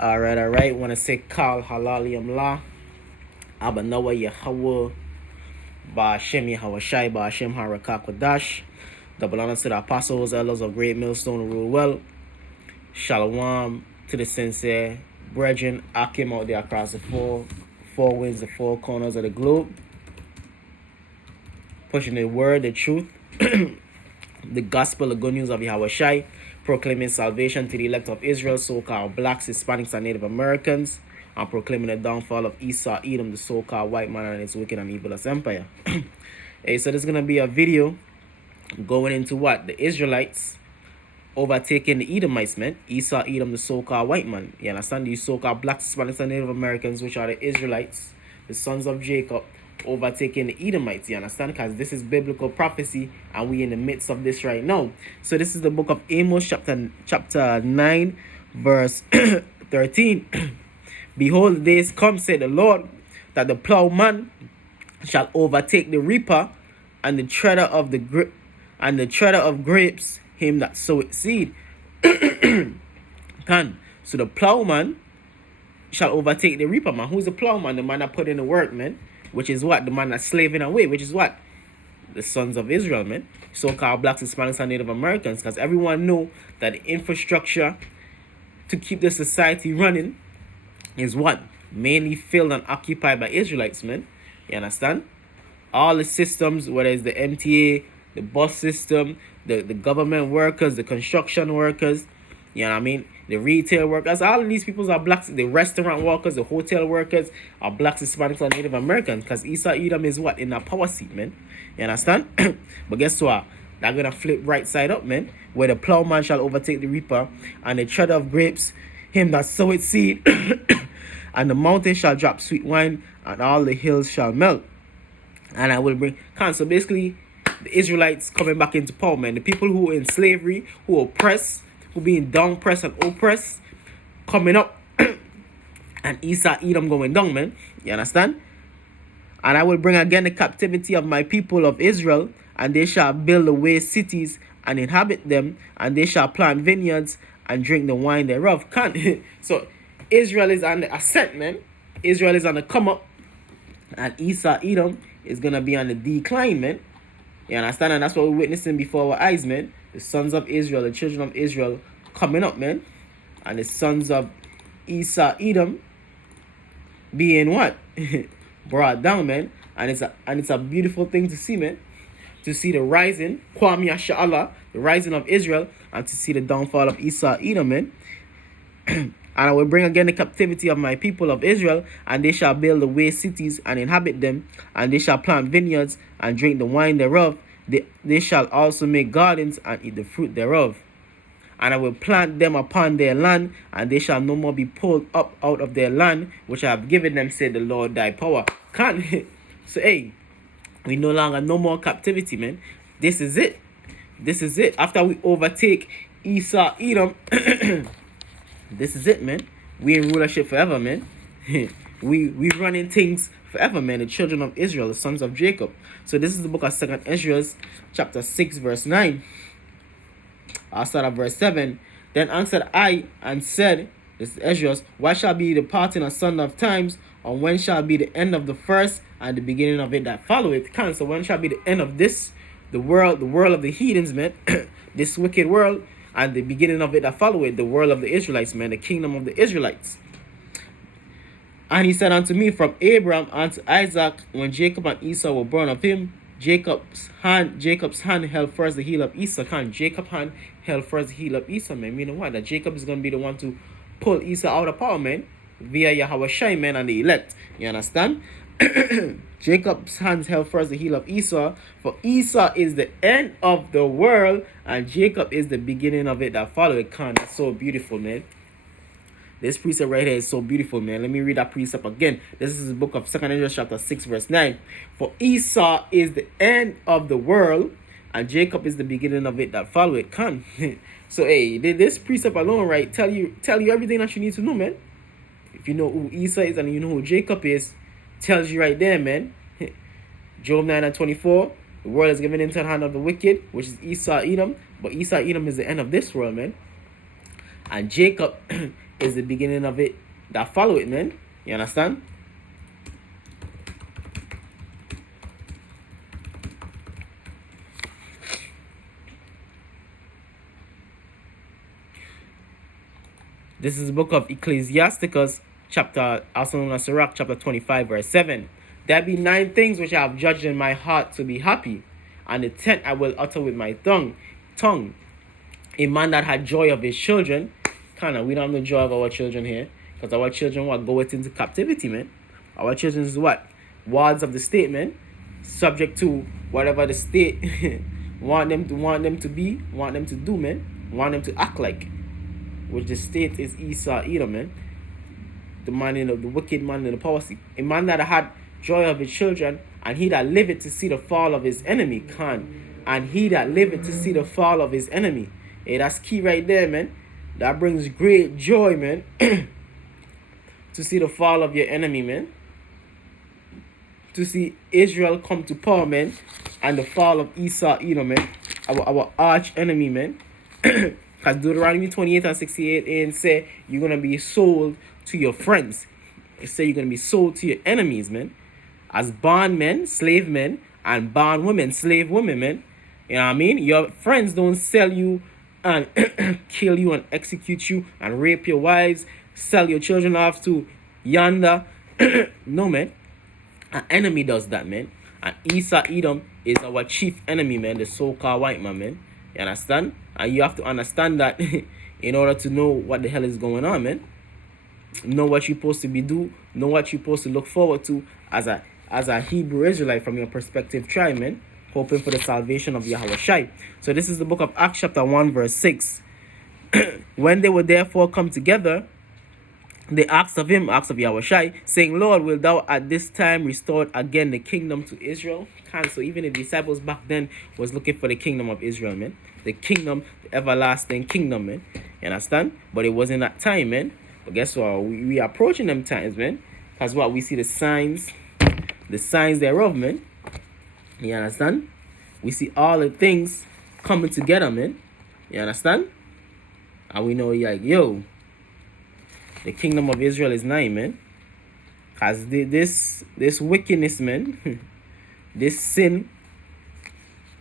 All right. Want to say Kal Halalium La, Abanawa Yahweh, Ba'ashem Yahawashai, Ba'ashem Harakakwadash. Double honor to the apostles, elders of Great Millstone rule well. Shalom to the sincere brethren. Akim out there across the four winds, the four corners of the globe. Pushing the word, the truth, the gospel, the good news of Yahweh proclaiming salvation to the elect of Israel, so-called blacks, Hispanics, and Native Americans, and proclaiming the downfall of Esau, Edom, the so-called white man and his wicked and evilous empire. Hey, so this is going to be a video going into what? The Israelites overtaking the Edomites, man. Esau, Edom, the so-called white man. You understand? These so-called blacks, Hispanics, and Native Americans, which are the Israelites, the sons of Jacob, overtaking the Edomites, you understand? Because this is biblical prophecy and we in the midst of this right now. So this is the book of Amos chapter 9 verse 13. Behold, the days come, said the Lord, that the plowman shall overtake the reaper, and the treader of grapes him that soweth seed. So the plowman shall overtake the reaper, man. Who's the plowman? The man that put in the work, man. Which is what? The man that's slaving away. Which is what? The sons of Israel, man. So-called blacks, Hispanics, and Native Americans. Because everyone know that the infrastructure to keep the society running is what? Mainly filled and occupied by Israelites, man. You understand? All the systems, whether it's the MTA, the bus system, the government workers, the construction workers, you know what I mean? The retail workers, all of these people are blacks. The restaurant workers, the hotel workers are blacks, Hispanics, and Native Americans. Because Esau Edom is what? In that power seat, man. You understand? But guess what? They're going to flip right side up, man. Where the plowman shall overtake the reaper, and the treader of grapes, him that soweth seed. And the mountain shall drop sweet wine, and all the hills shall melt. And I will bring... So basically, the Israelites coming back into power, man. The people who are in slavery, who are oppressed, who being down pressed and oppressed, coming up, and Esau Edom going down, man. You understand? And I will bring again the captivity of my people of Israel, and they shall build away cities and inhabit them, and they shall plant vineyards and drink the wine thereof. So Israel is on the ascent, man. Israel is on the come up, and Esau Edom is gonna be on the decline, man. You understand? And that's what we're witnessing before our eyes, man. The sons of Israel, the children of Israel coming up, man. And the sons of Esau Edom being what? Brought down, man. And it's a beautiful thing to see, man. To see the rising, Kwame Asha'Allah, the rising of Israel, and to see the downfall of Esau Edom, man. And I will bring again the captivity of my people of Israel, and they shall build away cities and inhabit them, and they shall plant vineyards and drink the wine thereof. They shall also make gardens and eat the fruit thereof. And I will plant them upon their land, and they shall no more be pulled up out of their land, which I have given them, said the Lord thy power. So, hey, we no longer no more captivity, man. This is it. This is it. After we overtake Esau Edom, this is it, man. We in rulership forever, man. we running things forever, man. The children of Israel, the sons of Jacob. So this is the book of 2nd Ezra, chapter 6, verse 9. I'll start at verse 7. Then answered I and said, this is Ezra, why shall be the parting asunder of times, or when shall be the end of the first and the beginning of it that followeth? So when shall be the end of this, the world of the heathens, man, this wicked world, and the beginning of it that followeth, the world of the Israelites, man, the kingdom of the Israelites. And he said unto me, from Abraham unto Isaac, when Jacob and Esau were born of him, Jacob's hand held first the heel of Esau. Jacob's hand held first the heel of Esau, man. Meaning what? That Jacob is going to be the one to pull Esau out of power, man, via Yahweh, man, and the elect. You understand? Jacob's hands held first the heel of Esau, for Esau is the end of the world, and Jacob is the beginning of it that followeth. That's so beautiful, man. This precept right here is so beautiful, man. Let me read that precept again. This is the book of 2nd Ezra, chapter 6, verse 9. For Esau is the end of the world, and Jacob is the beginning of it that followeth. So, hey, this precept alone, right, tell you everything that you need to know, man. If you know who Esau is and you know who Jacob is, tells you right there, man. Job 9 and 24, the world is given into the hand of the wicked, which is Esau Edom. But Esau Edom is the end of this world, man. And Jacob is the beginning of it that follow it, man. You understand? This is the book of Ecclesiasticus, chapter, also known as Sirach, chapter 25, verse 7. There be 9 things which I have judged in my heart to be happy, and the 10th I will utter with my tongue. A man that had joy of his children. We don't have no joy of our children here, because our children go into captivity, man. Our children is what? Wards of the state, man. Subject to whatever the state want them to be, want them to do, man. Want them to act like. Which the state is Esau, Edom, man. The wicked man in the power seat. A man that had joy of his children, and he that liveth to see the fall of his enemy. And he that liveth to see the fall of his enemy. Hey, that's key right there, man. That brings great joy, man. To see the fall of your enemy, man. To see Israel come to power, man. And the fall of Esau, Edom, man. Our arch enemy, man. Because Deuteronomy 28 and 68 and say you're going to be sold to your friends. It say you're going to be sold to your enemies, man. As bondmen, slave men, and bond women, slave women, man. You know what I mean? Your friends don't sell you and kill you and execute you and rape your wives, sell your children off to yonder. No, man. An enemy does that, man. And Esau, Edom is our chief enemy, man. The so-called white man, man. You understand? And you have to understand that in order to know what the hell is going on, man. Know what you're supposed to be do. Know what you're supposed to look forward to as a Hebrew Israelite from your perspective tribe, man. Hoping for the salvation of Yahweh Shai. So this is the book of Acts chapter 1 verse 6. When they were therefore come together, they asked of Yahweh Shai, saying, Lord, will thou at this time restore again the kingdom to Israel? So even the disciples back then was looking for the kingdom of Israel, man. The kingdom, the everlasting kingdom, man. You understand? But it wasn't that time, man. But guess what? We are approaching them times, man. Because what? We see the signs thereof, man. You understand? We see all the things coming together, man. You understand? And we know, like, yo, the kingdom of Israel is nigh, man. Because this wickedness, man, this sin,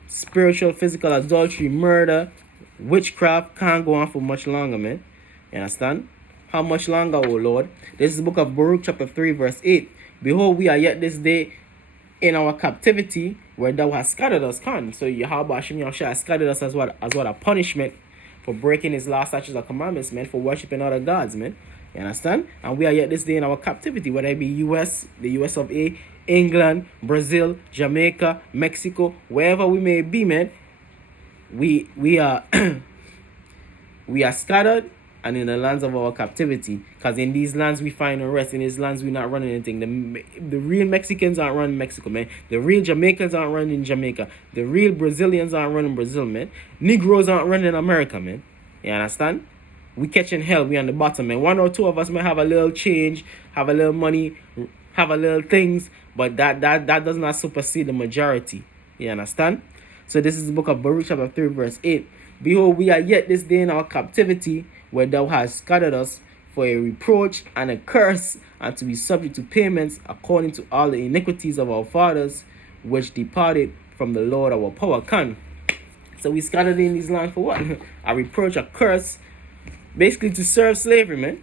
spiritual, physical, adultery, murder, witchcraft can't go on for much longer, man. You understand? How much longer, O Lord? This is the book of Baruch, chapter 3, verse 8. Behold, we are yet this day in our captivity, where thou hast scattered us, So Yahweh Hashem Yahushua has scattered us as what a punishment for breaking his law, statutes, and commandments, man, for worshiping other gods, man. You understand? And we are yet this day in our captivity, whether it be US, the US of A, England, Brazil, Jamaica, Mexico, wherever we may be, man. We are we are scattered and in the lands of our captivity. Because in these lands we find no rest. In these lands we're not running anything. The real Mexicans aren't running Mexico, man. The real Jamaicans aren't running Jamaica. The real Brazilians aren't running Brazil, man. Negroes aren't running America, man. You understand? We catching hell. We on the bottom, man. One or two of us may have a little change, have a little money, have a little things, but that does not supersede the majority. You understand? So this is the book of Baruch chapter 3 verse 8. Behold, we are yet this day in our captivity, where thou hast scattered us for a reproach and a curse, and to be subject to payments according to all the iniquities of our fathers, which departed from the Lord our power. So we scattered in these lands for what? A reproach, a curse, basically to serve slavery, man.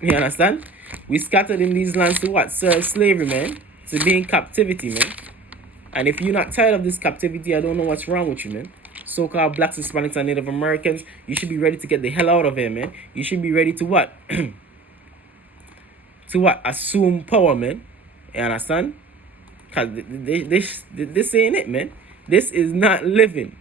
You understand? We scattered in these lands to what? Serve slavery, man. To be in captivity, man. And if you're not tired of this captivity, I don't know what's wrong with you, man. So-called blacks, Hispanics, and Native Americans, you should be ready to get the hell out of here, man. You should be ready to what? To what? Assume power, man. You understand? Because this ain't it, man. This is not living.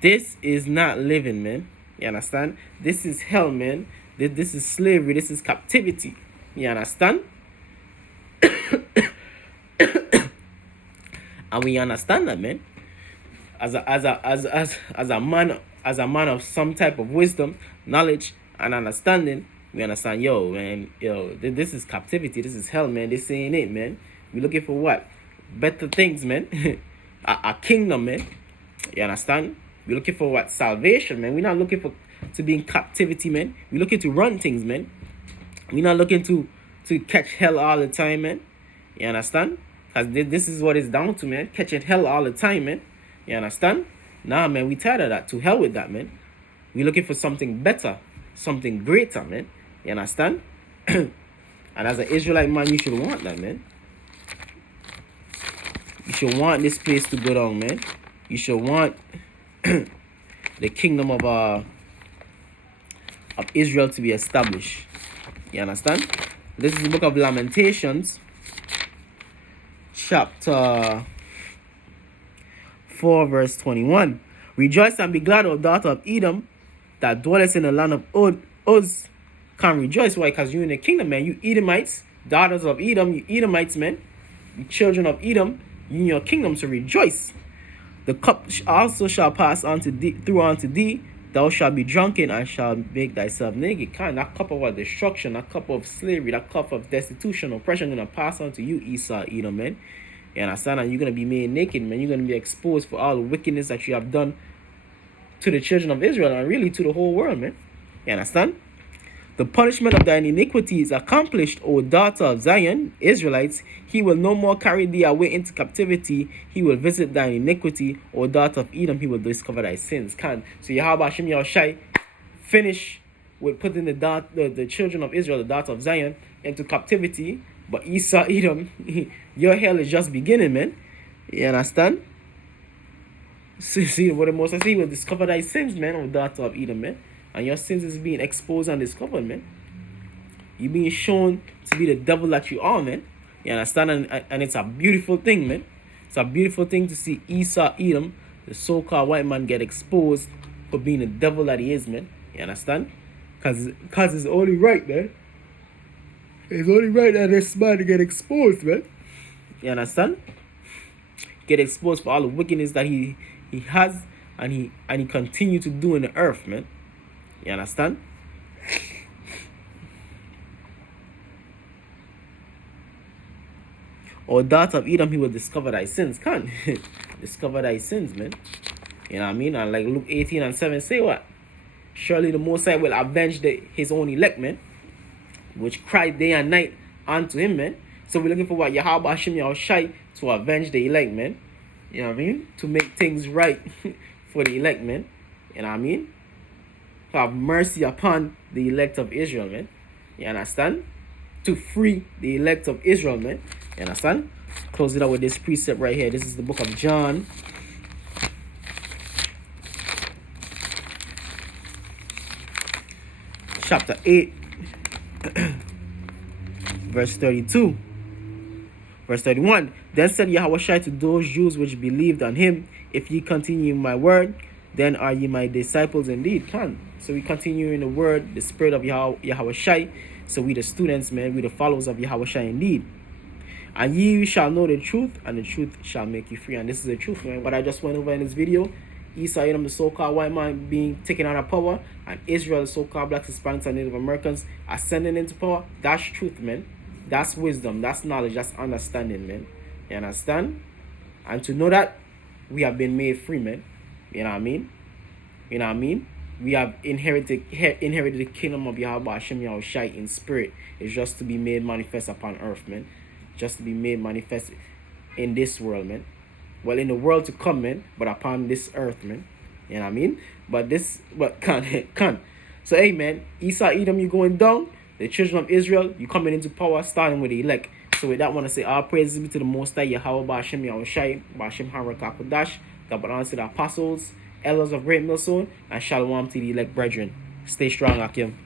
This is not living, man. You understand? This is hell, man. This is slavery. This is captivity. You understand? And we understand that, man. As a man of some type of wisdom, knowledge, and understanding, we understand, yo, man, this is captivity. This is hell, man. This ain't it, man. We looking for what? Better things, man. a kingdom, man. You understand? We're looking for what? Salvation, man. We're not looking to be in captivity, man. We're looking to run things, man. We're not looking to catch hell all the time, man. You understand? Because this is what it's down to, man. Catching hell all the time, man. You understand? Nah, man, we tired of that. To hell with that, man. We looking for something better, something greater, man. You understand? And as an Israelite man, you should want that, man. You should want this place to go down, man. You should want the kingdom of Israel to be established. You understand? This is the book of Lamentations, chapter 4, verse 21. Rejoice and be glad, O daughter of Edom, that dwellest in the land of Uz. Can rejoice. Why? Because you're in the kingdom, man. You Edomites, daughters of Edom, you Edomites, man. You children of Edom, you in your kingdom, so rejoice. The cup also shall pass on to thee, through unto thee. Thou shalt be drunken and shalt make thyself naked. That cup of destruction, that cup of slavery, that cup of destitution, oppression, gonna pass on to you, Esau, Edom, man. You understand? And you're gonna be made naked, man. You're gonna be exposed for all the wickedness that you have done to the children of Israel and really to the whole world, man. You understand? The punishment of thine iniquity is accomplished, O daughter of Zion, Israelites. He will no more carry thee away into captivity. He will visit thine iniquity, O daughter of Edom. He will discover thy sins. So Yahweh Hashem Yahushai finish with putting the children of Israel, the daughter of Zion, into captivity. But Esau, Edom, your hell is just beginning, man. You understand? See what the most I see will discover thy sins, man, O daughter of Edom, man. And your sins is being exposed and discovered, man. You're being shown to be the devil that you are, man. You understand? And it's a beautiful thing, man. It's a beautiful thing to see Esau, Edom, the so-called white man, get exposed for being the devil that he is, man. You understand? Because it's only right, man. It's only right that this man to get exposed, man. You understand? Get exposed for all the wickedness that he has and he continue to do in the earth, man. You understand? O daughter of Edom, he will discover thy sins. Discover thy sins, man. You know what I mean? And like Luke 18 and 7 say what? Surely the Most High will avenge his own elect, man, which cry day and night unto him, man. So we're looking for what? Yahweh Hashem Yahushai to avenge the elect, man. You know what I mean? To make things right for the elect, man. You know what I mean? To have mercy upon the elect of Israel, man. You understand? To free the elect of Israel, man. You understand? Close it out with this precept right here. This is the book of John, chapter 8, verse 32. Verse 31. Then said Yahushua to those Jews which believed on him, if ye continue in my word, then are ye my disciples indeed. So we continue in the word, the spirit of Yahushua. So we the students, man, we the followers of Yahushua indeed. And ye shall know the truth, and the truth shall make you free. And this is the truth, man. But I just went over in this video. Esau, Edom, the so-called white man, being taken out of power, and Israel, the so-called blacks, Hispanics, and Native Americans, ascending into power. That's truth, man. That's wisdom. That's knowledge. That's understanding, man. You understand? And to know that, we have been made free, man. You know what I mean? You know what I mean? We have inherited the kingdom of Yahweh Hashem Yahushai in spirit. It's just to be made manifest upon earth, man. Just to be made manifest in this world, man. Well, in the world to come, man, but upon this earth, man. You know what I mean? But can't. So, hey, man, Esau, Edom, you going down. The children of Israel, you coming into power, starting with the elect. So with that, I want to say all praises be to the Most High, Yahweh Ba'ashem Yahushai, Ba'ashem Harakakadosh, God belongs to the apostles, elders of Great Millstone, and shalom to the elect brethren. Stay strong, Akim.